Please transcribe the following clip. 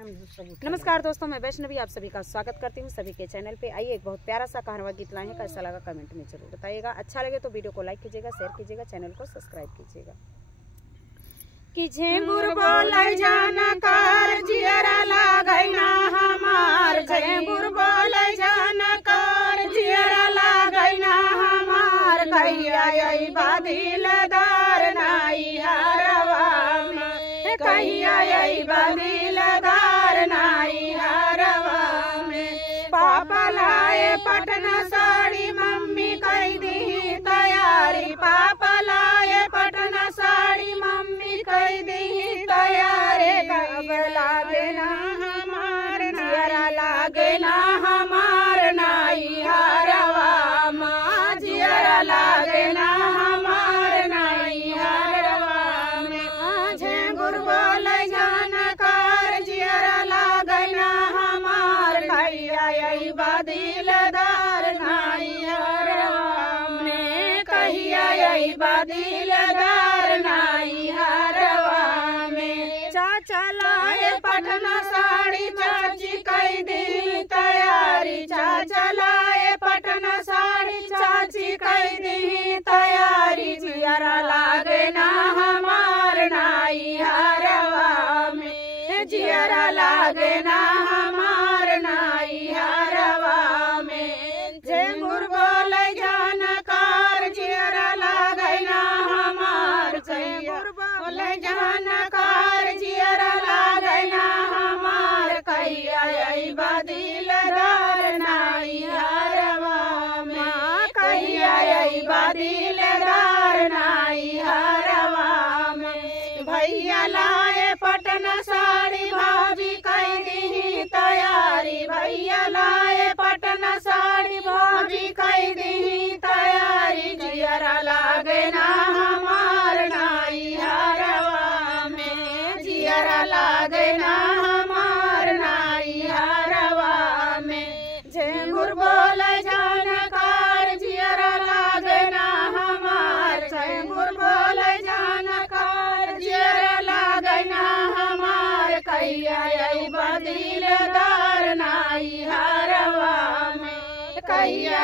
नमस्कार दोस्तों, मैं वैष्णवी आप सभी का स्वागत करती हूँ सभी के चैनल पे। आइए एक बहुत प्यारा सा कहरवा गीत लाए हैं। कैसा लगा कमेंट में जरूर बताइएगा। अच्छा लगे तो वीडियो को लाइक कीजिएगा, शेयर कीजिएगा, चैनल को सब्सक्राइब कीजिएगा। कि झेंगुर बोलै जानकार जियरा लागै ना हमार, झेंगुर बोलै जानकार जियरा लागै ना हमार, कहिया अइबा दिलदार नाई हरवा में, कहिया अइबा दिलदार नाई हरवा में। पापा लाए पटना साड़ी मम्मी कई दी तैयारी, पापा लाए पटना साड़ी मम्मी कई दी तैयारी, कब लागे ना हमार जियरा लागे ना हमार नाई हरवा माँ, जियरा लागे ना हमार नाई हरवा में। झेंगुर बोलै जानकार जियरा लागे ना हमार, कहिया अइबा दिलदार नाई हरवा में, कहिया अइबा दिलदार नाई हरवा में। चाचा लाए पटना साड़ी चाची कई दी तैयारी, चाचा लाए पटना साड़ी चाची कई दी तैयारी, जियरा लागे ना हमार नाई हरवा में, जियरा लागे ना हमार नाई हरवा में। झेंगुर बोलै जानकार जियरा लागे ना हमार, झेंगुर बोलै जानकार जियरा लागे ना हमार, कहिया अइबा दिलदार नाई हरवा में, कहिया अइबा दिलदार नाई हरवा में। भैया लाए पटना साड़ी भाभी कई दी तैयारी, भैया लाए पटना साड़ी भाभी कई दी तैयारी, जियरा लागे ना हमार नाई हरवा में, जियरा लागे ना हमार नाई हरवा में। झेंगुर बोलै जानकार जियरा लागे ना हमार, झेंगुर बोलै जानकार जियरा लागे ना हमार, कहिया अइबा दिलदार नाई हरवा में, कहिया